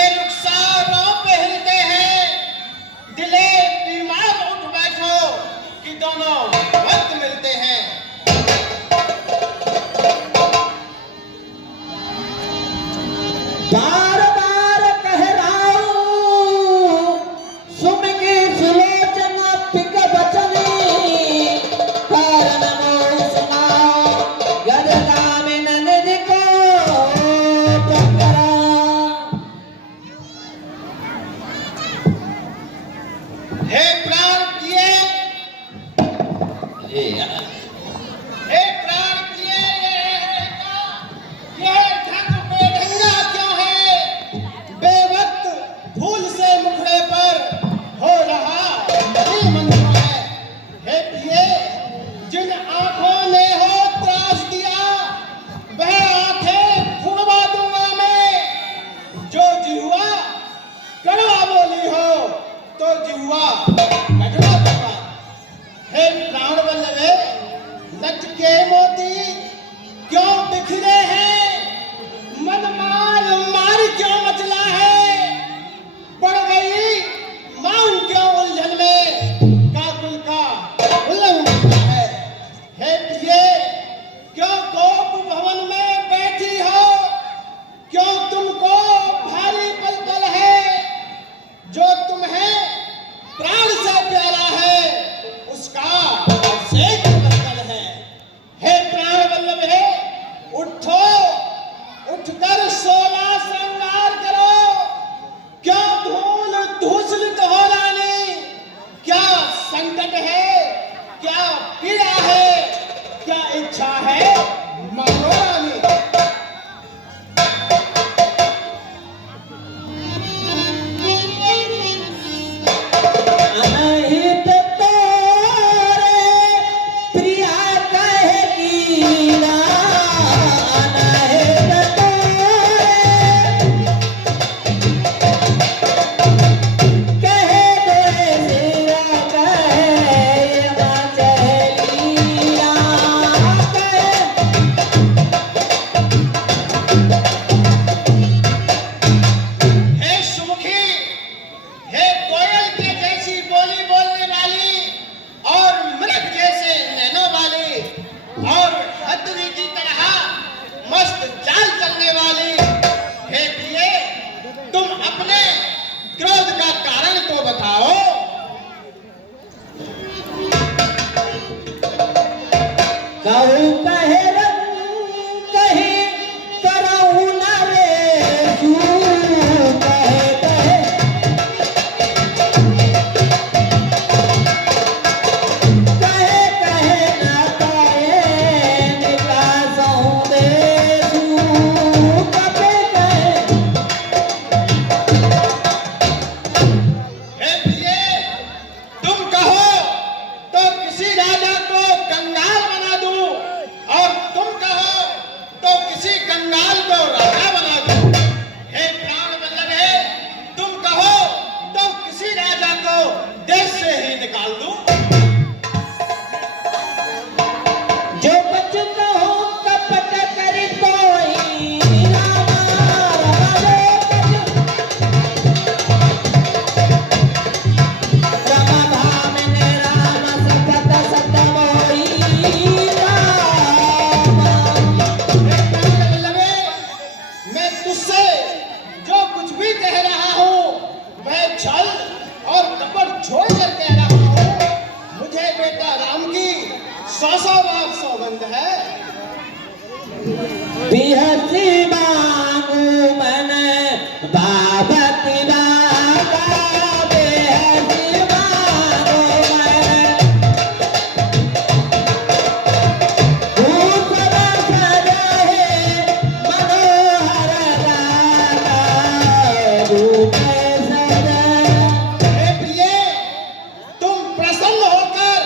के रुखसारों पे हिलते हैं, दिले बीमार उठ बैठो कि दोनों वक्त मिलते हैं। बार बार कह रहा हूं सुन के सुलोचना पिक बचनी कारण सुना गदगा में ननद को टकरा। हे प्राण प्रिय, हे प्राण प्रिय, ये ढंग बेढंगा क्यों है? बेवक्त फूल से मुखड़े पर हो रहा नहीं मंजूर है। हे प्रिय, जिन आंखों ने हो त्रास दिया वह आंखें फुड़वा दूंगा मैं। जो जिह्वा कड़वा बोली हो तो जिह्वा कटवा दूंगा। हे प्राण वल्लभे, लटके मोती क्यों बिखरे हैं? मन मार क्यों मचला है? पड़ गई मान क्यों उलझन में? काकुल का उल्लंघन है। हे प्रिय, क्यों कोप भवन में बैठी हो? क्यों तुमको भारी पल है? जो तुम्हें प्राण से प्यारा है उसका अभिषेक बदल है। हे प्राण वल्लभ है, उठो, उठकर 16 श्रृंगार करो। क्या धूल धूसलित हो रानी? क्या संकट है? क्या पीड़ा है? क्या इच्छा है? मांगो रानी। अनहित तोरे प्रिया कहेगी ना, अनहित तोरे कहे दोए सिरा कहे मचलिया कहे। हे सुमुखी, हे कोयल के जैसी बोली बोलने वाली और मृग जैसे नैनों वाली और हथनी की तरह मस्त चाल चलने वाली। हे प्रिय, तुम अपने क्रोध का कारण तो बताओ। कहूँ कहे रंग कहे करहु न रे सू कहे कहे कहे कहे न कहे निकासहु देसू कहे कहे। हे प्रिय, तुम कहो तो किसी राजा को कंगाल बना दूं और तुम कहो तो किसी कंगाल को राजा बना दूं। हे प्राण वल्लभ है, तुम कहो तो किसी राजा को देश से ही निकाल दूं। जो बच कहो कपट करि कोई रामा रमो रम भामिनी राम सपत सत मोई रामा। हे प्राण वल्लभ है, मैं तुझसे जो कुछ भी कह रहा हूँ वह छल और कपट छोड़ कर कह रहा हूँ। मुझे बेटा राम की 100 बार सौगंध है। बिहसी मांगू मन बाबती बाबा बिहसी मांगू मन भूख सजाए मनोहर रामा भूख सजाए। हे प्रिय, तुम प्रसन्न होकर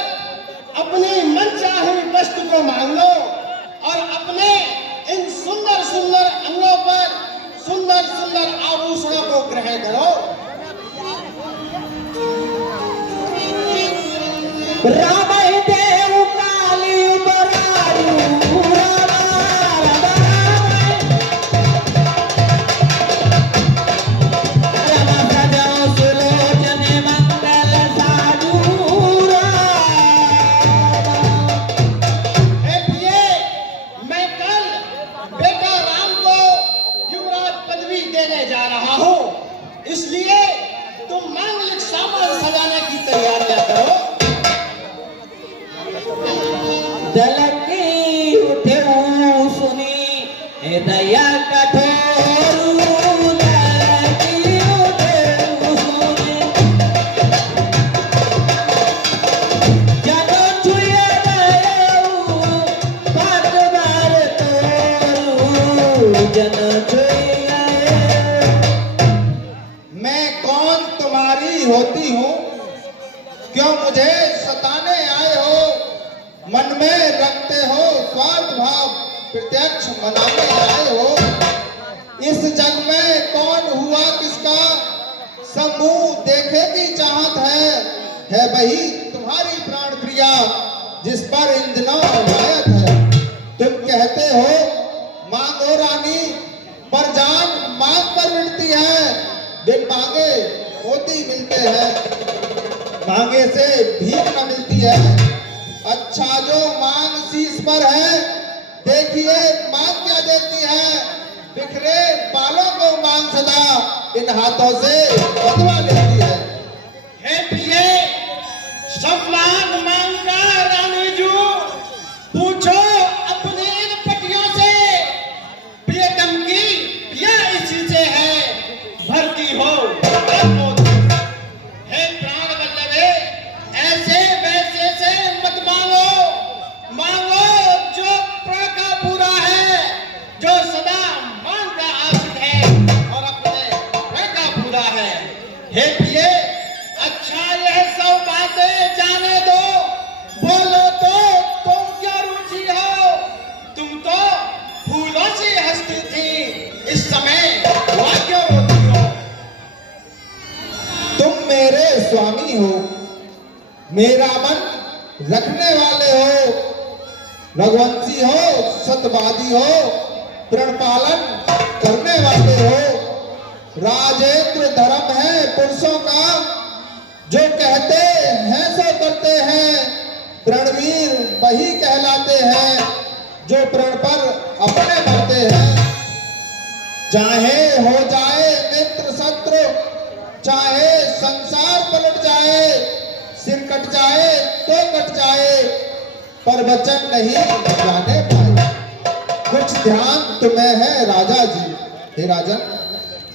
अपनी मनचाही वस्तु को मांग लो और अपने इन सुंदर सुंदर अंगों पर सुंदर सुंदर आभूषणों को ग्रहण करो। राम ही देव काली बरायु रामा रामा देने जा रहा हूँ, इसलिए तुम मांगलिक सामान सजाने की तैयारियां करो। दलकी उठे सुनी हृदय कठोर, दलकी उठे सुनी जन छुए गयो पग बार तोरू, जन छुए गयो। मैं कौन तुम्हारी होती हूँ, क्यों मुझे सताने आए हो, मन में रखते हो स्वार्थ भाव, प्रत्यक्ष मनाने आए हो। इस जग में कौन हुआ किसका समूह देखे की चाहत है वही तुम्हारी प्राण प्रिया, जिस पर इन दिनों रिवायत है। तुम कहते हो मांगो रानी, पर जान मांग पर मिटती है, बिन मांगे मोती मिलते हैं, मांगे से भीख न मिलती है। अच्छा जो मांग शीश पर है, देखिए मांग क्या देती है, बिखरे बालों को मांग सदा इन हाथों से बदवा लेती है। हे प्रिय, सम्मान मांगना रानी जू, पूछो अपने इन पटियों से, प्रियतम की प्रिया इसी से है, भरती हो हे प्राण वल्लभे, ऐसे वैसे से मत मांगो, मांगो जो प्रण का पूरा है, जो सदा मांग का आशिक है और अपने प्रण का पूरा है। हे प्रिय, अच्छा यह सब बातें जाने दो, बोलो तो तुम क्या रुचि हो, तुम तो फूलों से हंसती थी, इस समय हुआ क्यों रोती हो? तुम मेरे स्वामी हो, मेरा मन रखने वाले हो, रघुवंशी हो, सतवादी हो, प्रण पालन करने वाले हो। राजेंद्र धर्म है पुरुषों का, जो कहते हैं सो करते हैं, प्रणवीर वही कहलाते हैं, जो प्रण पर अपने मरते हैं। चाहे हो जाए मित्र शत्रु, चाहे संसार पलट जाए, सिर कट जाए तो कट जाए, पर वचन नहीं जाने पाए। कुछ ध्यान तुम्हें है राजा जी, हे राजन,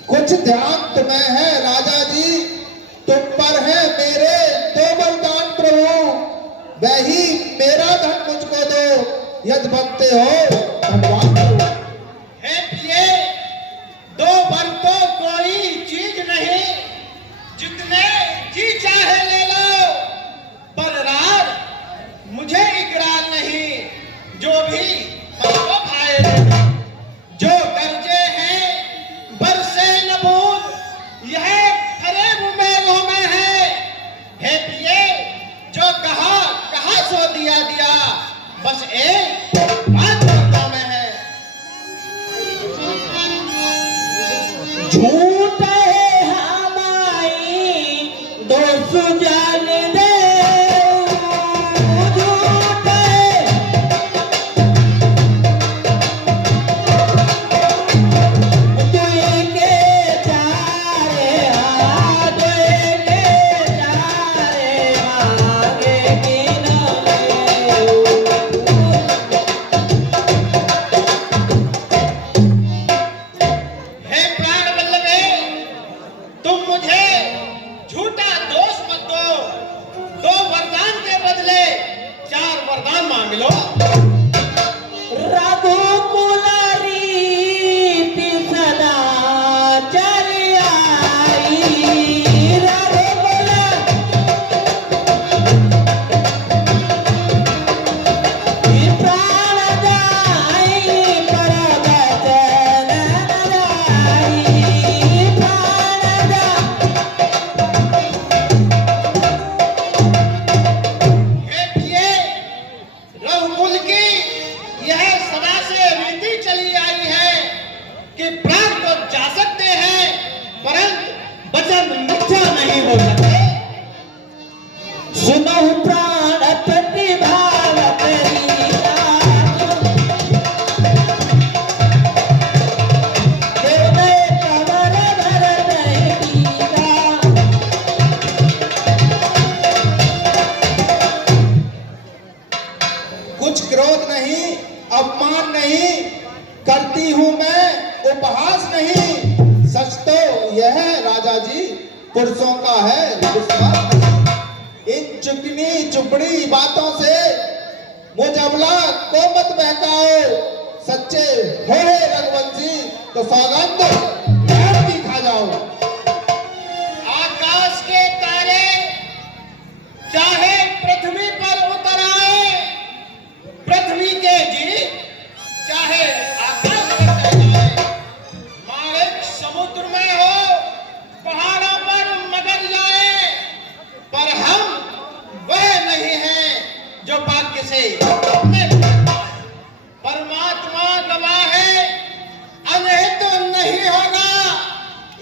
कुछ ध्यान तुम्हें है राजा जी, तुम पर है मेरे दो वरदान प्रभु, वही मेरा धन मुझको दो, यदि बनते हो धनवान प्रभु। हे प्रिय, दो वर तो कोई चीज नहीं, जितने जी चाहे ले लो, पर राज मुझे इकरार नहीं, जो भी हमको भाए दे। जो कर्जे हैं बरसे न बूंद, यह फरेब मेलों में है। हे प्रिय, जो कहा कहा सो दिया दिया, बस एक बात करता में है। झूठ है हमारी दोस्त जान दे, झूठ है दुई के चारे हाथ, दुई के चारे मांगे की न हे प्राण वल्लभे, तुम मुझे झूठा दोष मत दो, यह राजा जी पुरुषों का है विश्वास नहीं। इन चुकनी चुपड़ी बातों से मुजबला को मत बहकाओ। सच्चे हो रघुवंशी तो सौगंध राम की खा जाओ। आकाश के तारे चाहे पृथ्वी पर उतर आए, पृथ्वी के जी चाहे आकाश में चले जाए, मालिक समुद्र में हो, पहाड़ों पर मगर जाए, पर हम वह नहीं हैं जो भाग्य से अपने परमात्मा गवाह है, अनहित नहीं होगा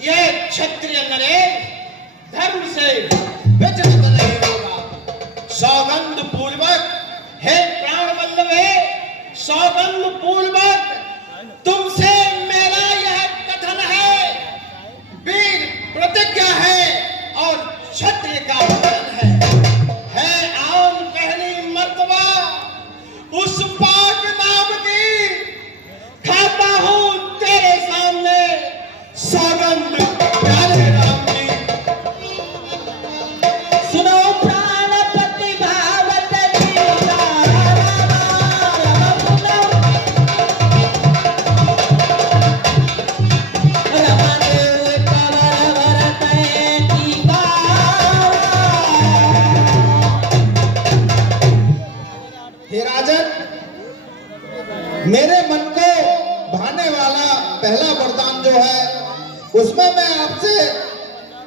यह क्षत्रिय नरेश, धर्म से विचलित नहीं होगा। सौगंध पूर्वक हे प्राण वल्लभ है, सौगंध पूर्वक तुमसे मेरा यह कथन है, वीर प्रतिज्ञा है और क्षत्रिय का वचन है आन पहली मर्तबा उस पाक नाम की खाता हूं तेरे सामने सौगंध प्यारे राम जी। सुनो प्राणपति भावत जीवा राम सुनो रमदेव कवर वरतै जीवा। हे राजन, मेरे मन को भाने वाला पहला वरदान जो है उसमें मैं आपसे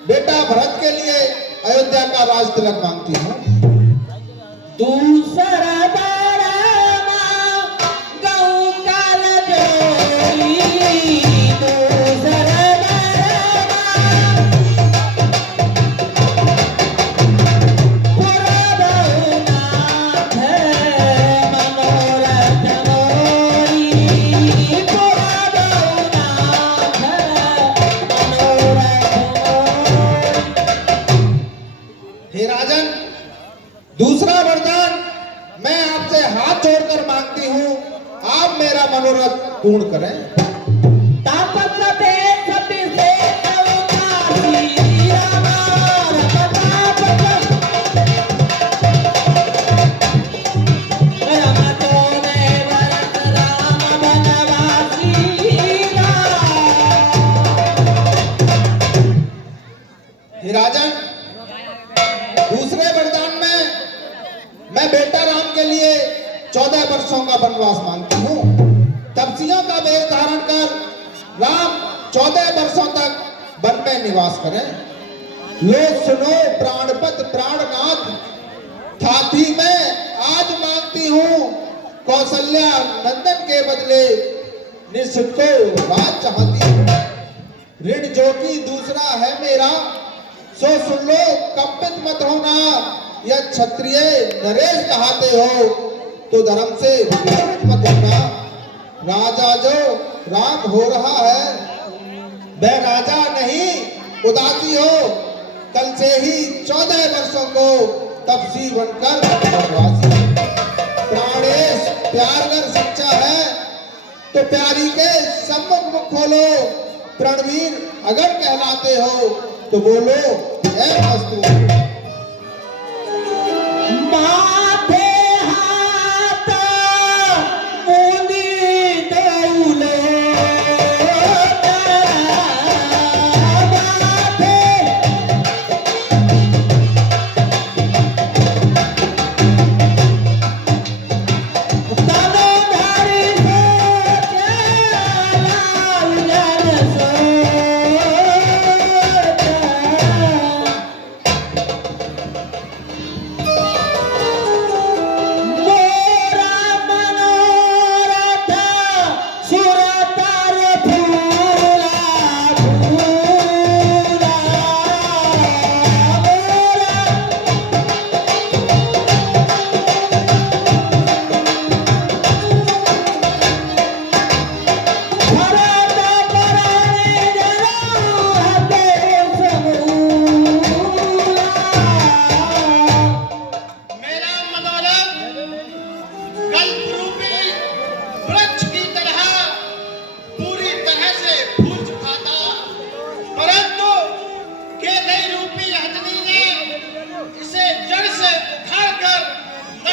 बेटा भरत के लिए अयोध्या का राज तिलक मांगती हूँ। दूसरा बरमा गौ काल जोड़ी, दूसरा बरमा पुरबहुनाथ मनोरथ मोरी, पुरबहुनाथ मनोरथ मोरी। हे राजन, दूसरा वरदान मैं आपसे हाथ जोड़कर मांगती हूँ, आप मेरा मनोरथ पूर्ण करें। तापस पे सती से अवतारी रामा रमतापस राम तोने भरत राम बनवासी राम। हे राजन, दूसरे वरदान में मैं बेटा राम के लिए 14 वर्षों का वनवास मांगती हूँ। तपस्वियों का वेश धारण कर राम 14 वर्षों तक वन में निवास करें। लो सुनो प्राणपत प्राणनाथ, थाती मैं आज मांगती हूँ कौशल्या नंदन के बदले निश्चित को राज चाहती हूँ। ऋण जो कि दूसरा है मेरा सो सुन लो, कंपित मत होना। यह क्षत्रिय नरेश कहाते हो तो धर्म से विचलित मत होना। राजा जो राम हो रहा है वह राजा नहीं उदासी हो। कल से ही 14 वर्षों को तपसी बनकर वनवासी। प्राणेश प्यार अगर सच्चा है तो प्यारी के सम्मुख मुख खोलो। प्रणवीर अगर कहलाते हो तो बोलो ऐ मस्तू। माथे हाथ मुनि दौलो माथे तनो धारी सोच लाल जन सोच।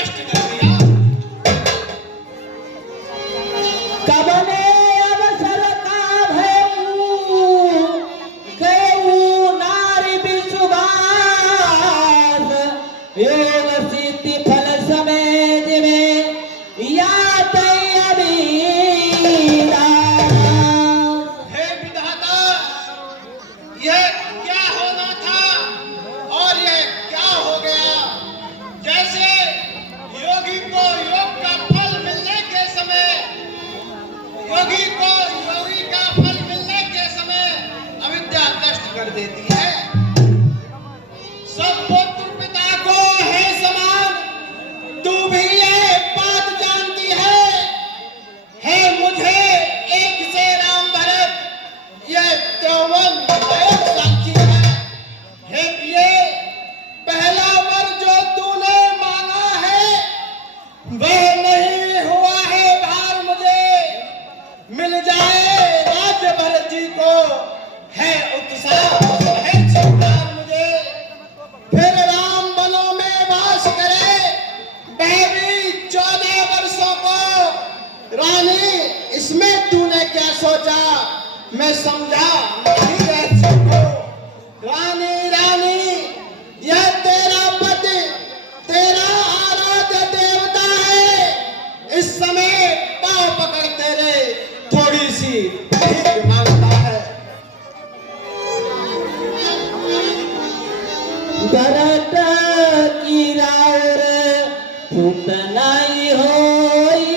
नष्ट कर दिया। कबने अवसर का भयऊ गयऊ नारी विश्वास योग सिद्धि फल समेत में या हे विधाता, यह क्या होना था और यह क्या हो गया। जैसे योगी को योग का फल मिलने के समय, योगी को योगी का फल मिलने के समय अविद्या कष्ट कर देती है। सब पुत्र पिता को है समान, तू भी ये बात जानती है मुझे एक से राम भरत, यह त्रिभुवन एक साक्षी है ये पहला वर जो तूने मांगा है वह नहीं हुआ है भार, मुझे मिल जाए राज्य भरत जी को है उत्साह है चिंतार मुझे। फिर राम वनों में वास करे वह भी 14 वर्षों को। रानी, इसमें तूने क्या सोचा, मैं समझा नहीं रहती को। रानी रानी, यह तेरा पति, तेरा आराध्य देवता है, इस समय पांव पकड़ तेरे थोड़ी सी भीख मांगता है। भरत की राउर फुटनाई होई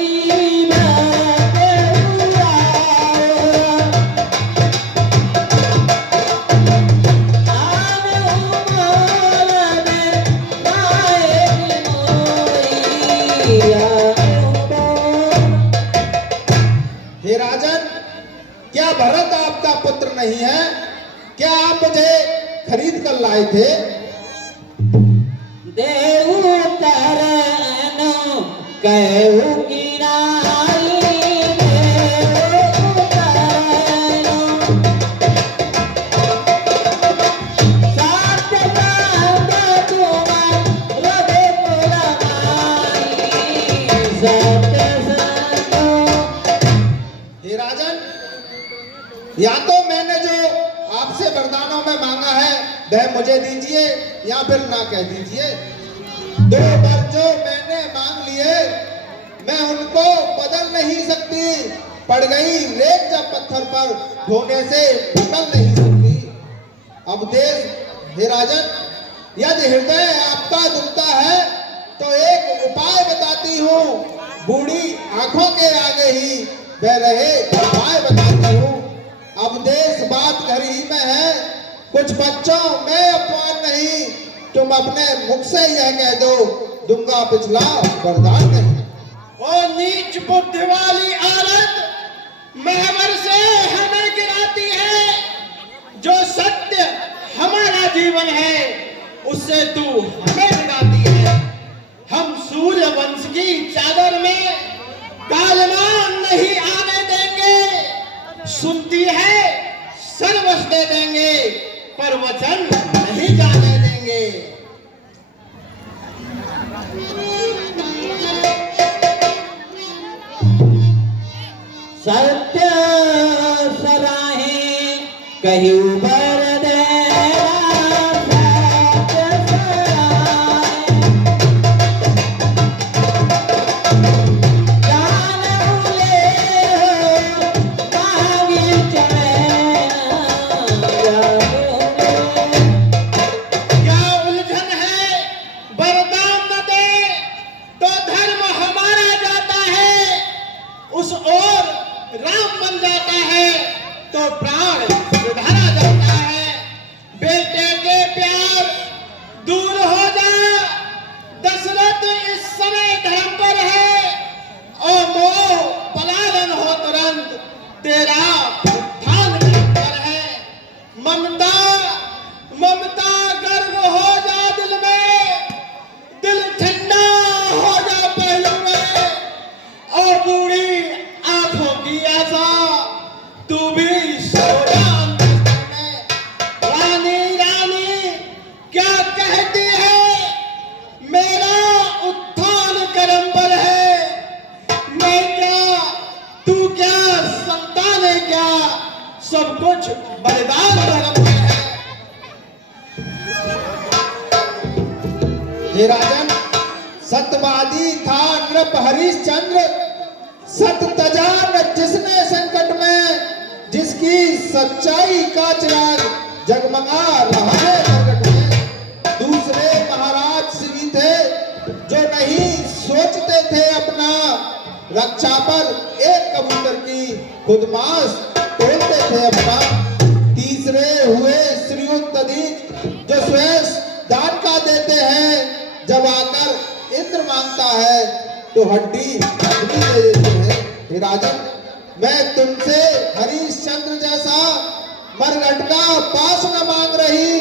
हे राजन, क्या भरत आपका पुत्र नहीं है? क्या आप मुझे खरीद कर लाए थे? देहु तरन कहु की नाई देहु तरन साथ साथ तुम रवे पुरमाई सत्य संतो। हे राजन, या तो मैंने जो आपसे वरदानों में मांगा है वह मुझे दीजिए या फिर ना कह दीजिए। 2 वर जो मैंने मांग लिए मैं उनको बदल नहीं सकती, पड़ गई रेत जब पत्थर पर धोने से बदल नहीं सकती। अब देश हे राजन, यदि हृदय आपका दुखता है तो एक उपाय बताती हूँ, बूढ़ी आंखों के आगे ही वह रहे उपाय बताती हूँ। अब देश बात घर ही में है, कुछ बच्चों में अपमान नहीं, तुम अपने मुख से यह कह दो, दूंगा पिछला वरदान नहीं। ओ नीच बुद्धि वाली औरत, महवर से हमें गिराती है। जो सत्य हमारा जीवन है उससे तू हमें गिराती है। हम सूर्य वंश की चादर में कालमान नहीं आने देंगे। सुनती है सर्वस्व दे देंगे पर वचन नहीं जाने देंगे। सत्य सराहे कहु बर देना सत्य सराहे जान ले मांगी क्या उलझन है, वरदान न दे तो धर्म हमारा जाता है, उस ओर राम बन जाता है तो प्राण सुधारा जाता है। बेटे के प्यार दूर हो जा, दशरथ इस समय धर्म पर है और मोह पलायन हो तुरंत, तेरा उत्थान निरंतर है। ममता ममता गर्व हो जा दिल में, दिल ठंडा हो जा पहलू में, और बूढ़ी आंखों की आशा तू भी सो जा अंधेरे में। रानी रानी क्या कहती है, मेरा उत्थान हे राजन, सत्यवादी था नृप हरिश्चंद्र, सत तजा न जिसने संकट में, जिसकी सच्चाई का चिराग जगमगा रहा है प्रगट में। दूसरे महाराज शिवी थे जो नहीं सोचते थे अपना, रक्षा पर एक कबूतर की खुद मांस तोड़ते थे अपना। तीसरे हुए श्रीयुक्त तदीज जो स्वयं दान का देते हैं, जब आकर इंद्र मांगता है तो हड्डी दे देते हैं। हे राजन, मैं तुमसे हरिश्चंद्र जैसा मरघट का पास न मांग रही,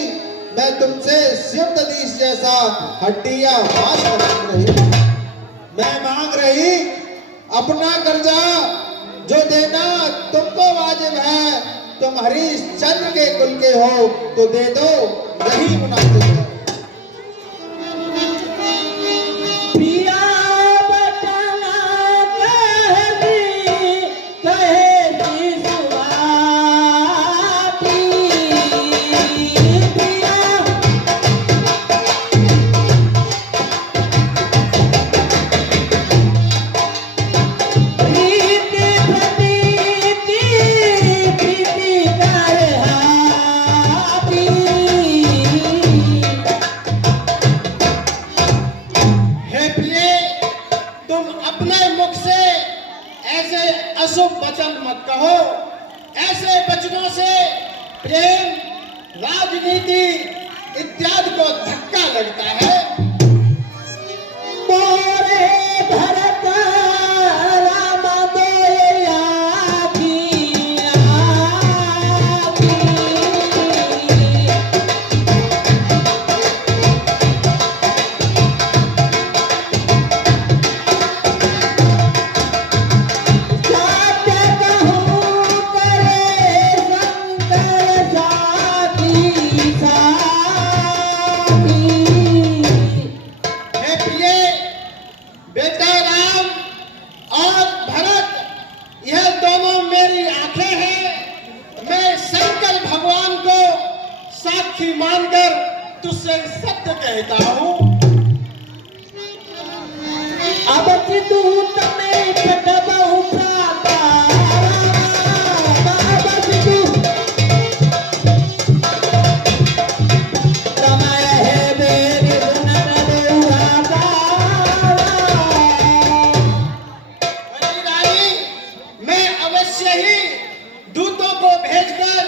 मैं तुमसे शिवदलीश जैसा हड्डी या मांस न मांग रही। मैं मांग रही अपना कर्जा जो देना तुमको वाजिब है। तुम हरिश्चंद्र के कुल के हो तो दे दो, यही मुनासिब है। पिया बचना कहती सुहाती, पिया प्रीति प्रतीति प्रीति करहाती। हे प्रिय, तुम अपने मुख से ऐसे अशुभ वचन मत कहो। ऐसे वचनों से प्रेम, राजनीति इत्यादि को धक्का लगता है। मोरे भरत राम दोया की आखी। सत्य कहूँ करे शंकर साथी साथी। हे प्रिय, बेटा राम और भरत, यह दोनों मेरी आंखें हैं। मैं शंकर भगवान को साक्षी मानकर तुझसे सत्य कहता हूँ। अब दूत में कटबहु प्राकारा, अब समय है मेरी सुनत दुराकारा। अरे रानी, मैं अवश्य ही दूतों को भेजकर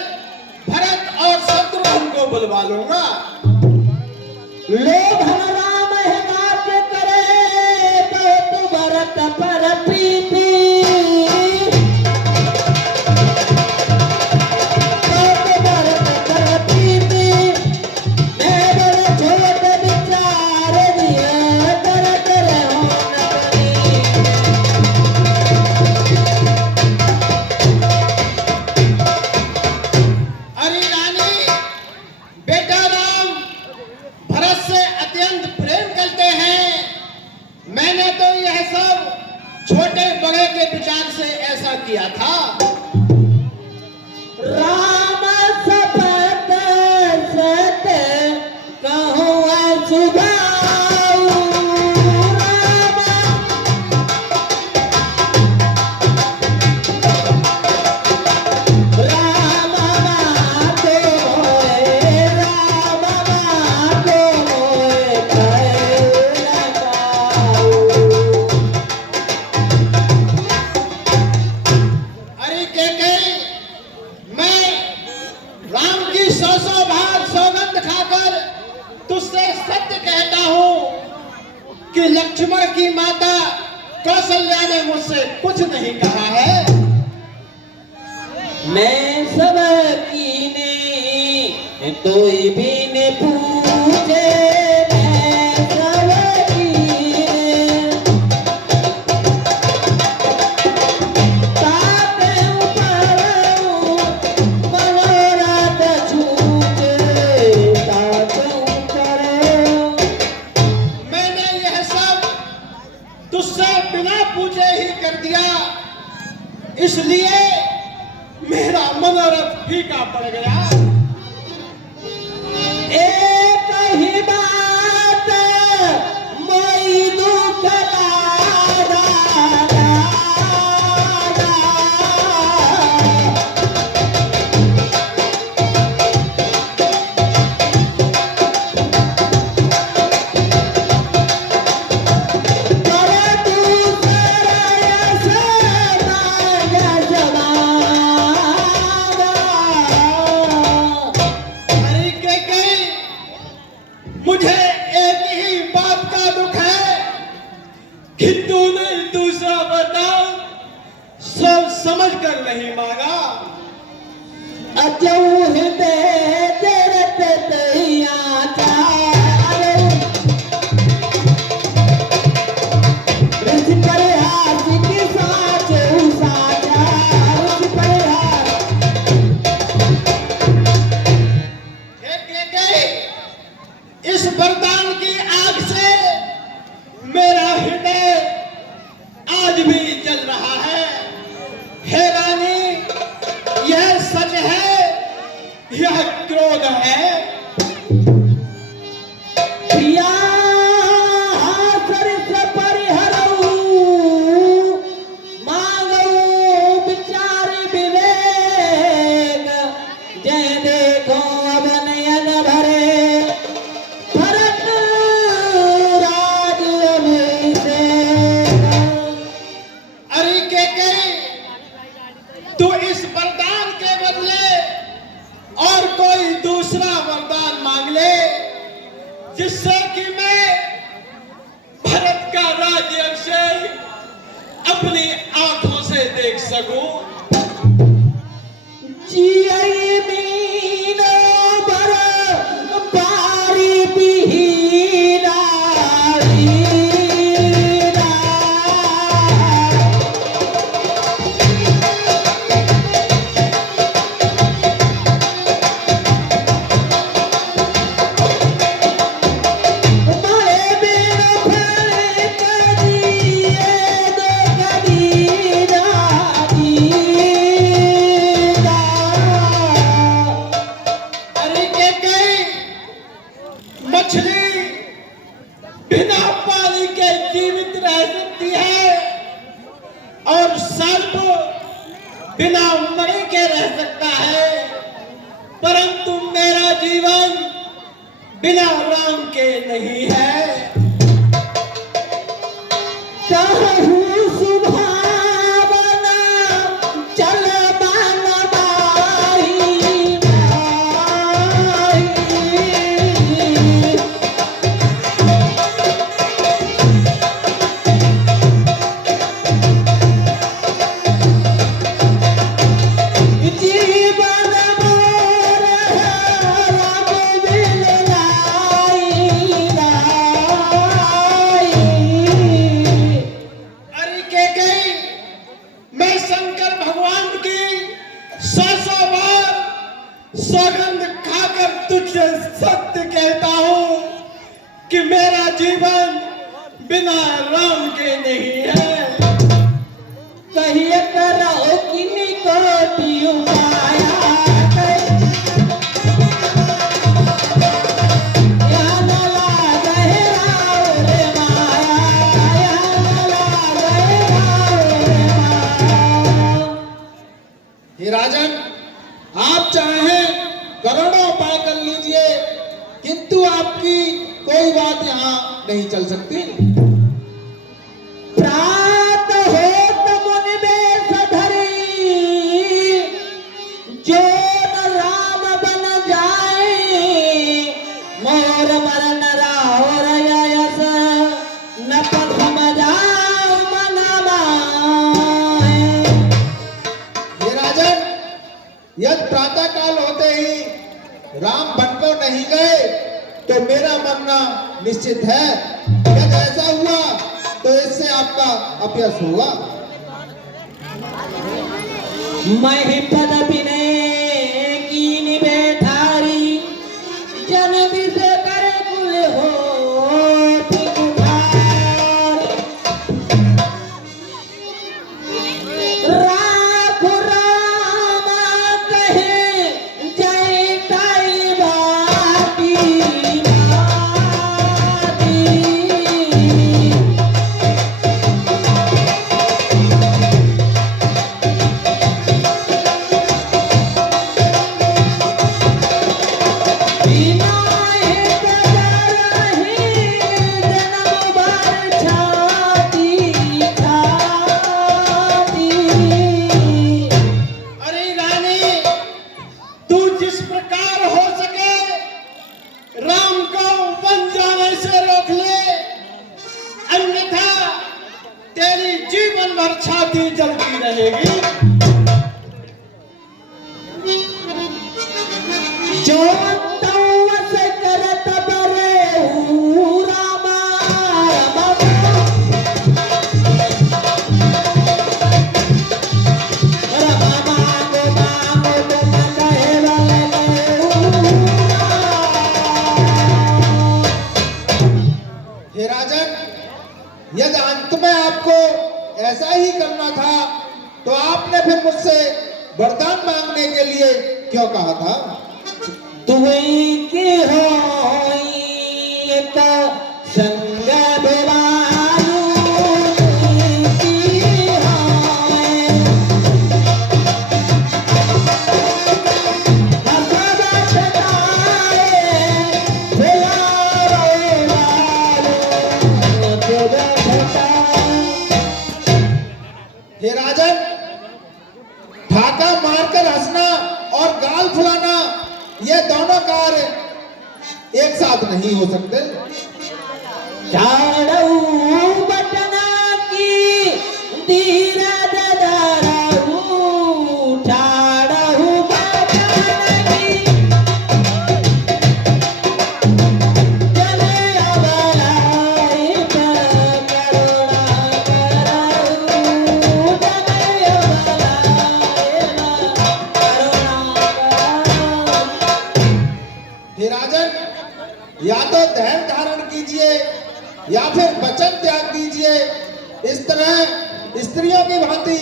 भरत और शत्रुघ्न को बुलवा लूंगा। लोभ राम है नाट्य करे तो तु भरत पर प्रीति, तो तु भरत पर प्रीति। मैं बड़ छोट विचार दिया करत रहूं नवनी। अरे रानी, बेटा राम भरत से अत्यंत प्रेम करते हैं। मैंने तो यह सब छोटे बड़े के विचार से ऐसा किया था। राम सपत सत कहूँ सुभाऊ, राम मातो मोए, राम मातो मोए कहे लगाऊ। अरे के मैं राम की सौ भाग सौगंध खाकर तुझसे सत्य कहता हूँ कि लक्ष्मण की माता कौशल्या ने मुझसे कुछ नहीं कहा है। मैं सब कीने कोई भी ने पूछे, मैं सब कीने ताते ऊपरूं मनोरथ छूटे, ताते ऊपरूं। मैंने यह सब तुझसे बिना पूछे ही कर दिया, इसलिए मेरा मनोरथ फीका पड़ गया। एक ही बात जिससे कि मैं भारत का राज्य अभिषेक अपनी आंखों से देख सकूं। जियई मीनो बर बारी बिहीरा अरे के कई मछली बिना पानी के जीवित रह सकती है और सर्प बिना मरे के रह सकता है, परंतु मेरा जीवन बिना राम के नहीं है। कहूँ सुभावना चल बन बाही बाही। जीवन मोर राम बिन लाई लाई। अरे के गई मैं शंकर भगवान की 100 बार सौगंध खाकर तुझसे सत्य कहता हूं कि मेरा जीवन बिना राम के नहीं है। कहिए करो कि निकोटी उपाया यहाँ न लागे राव रे माया, यहाँ न लागे राव रे माया। हे राजन, आप चाहें करोड़ों उपाय कर लीजिए, किंतु आपकी कोई बात यहाँ नहीं चल सकती। प्रात होत मुनि बेश धरी, जो न राम बन जाए। मोर मरन रावर यस, न प्रथम जाओ मन माए। हे राजन, यदि प्रातः काल होते ही राम बनकर नहीं गए तो मेरा मरना निश्चित है। यदि ऐसा हुआ तो इससे आपका अपयश होगा। मैं ही पद बिने कीनी बैठारी, जन विष कर कुल हो पिकुठारी। राख रामा कहे जय काई बाटी बाटी। विनायक जरहि जन्म भर छाती छाती। अरे रानी, तू जिस प्रकार हो सके राम को बन जाने से रोक ले, अन्यथा तेरी जीवन भर छाती जलती रहेगी। जो तवस करत बरे रामा बाबा। रामा मांगो मांगो तुम कहे वाले हे राजन, यदि अंत में आपको ऐसा ही करना था तो आपने फिर मुझसे वरदान मांगने के लिए क्यों कहा था? तुई की होई एक संग बेवायु, तुई की होई हसबत ताए बिलावे वालो तुझे हे राजन, ठाका मारकर हंसना और गाल फुलाना ये दोनों कार्य एक साथ नहीं हो सकते। झाड़ू बटना की धीरज धरऊ, झाड़ू बटना की जने अबलाई पर करुणा करऊ, जने अबलाई पर करुणा करऊ। हे राजन, या तो धैर्य धारण कीजिए या फिर वचन त्याग दीजिए। इस तरह स्त्रियों की भांति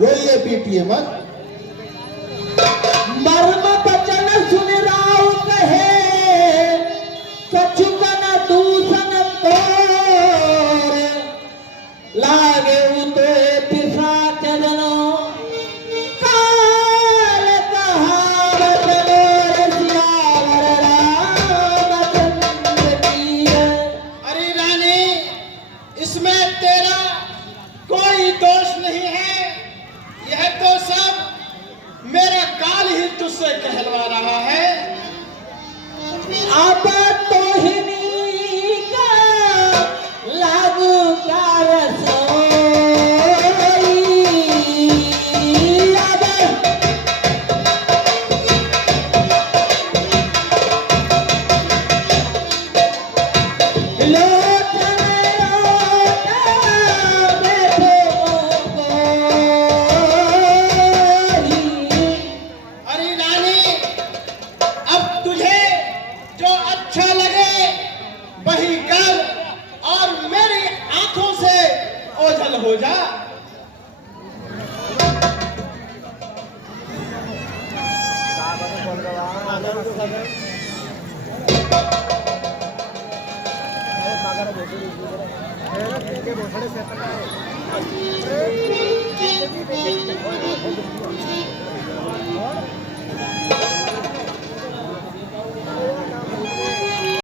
रोइए पीटिए मत। मर्म बचन सुन राव कहे, कछुकन दूषण तोर, लागे उते पिशाच जनो, काल कहावत मोर सियावर रामचंद्र की है। अरे रानी, इसमें तेरा कोई दोष नहीं है। यह तो सब मेरा काल ही तुझसे कहलवा रहा है। अब तो हिनी का लागू का रसोई, अब लोचन लोटा बैठो गोरी। अरे रानी, अब तुझे जो अच्छा लगे वही कर और मेरी आंखों से ओझल हो जा।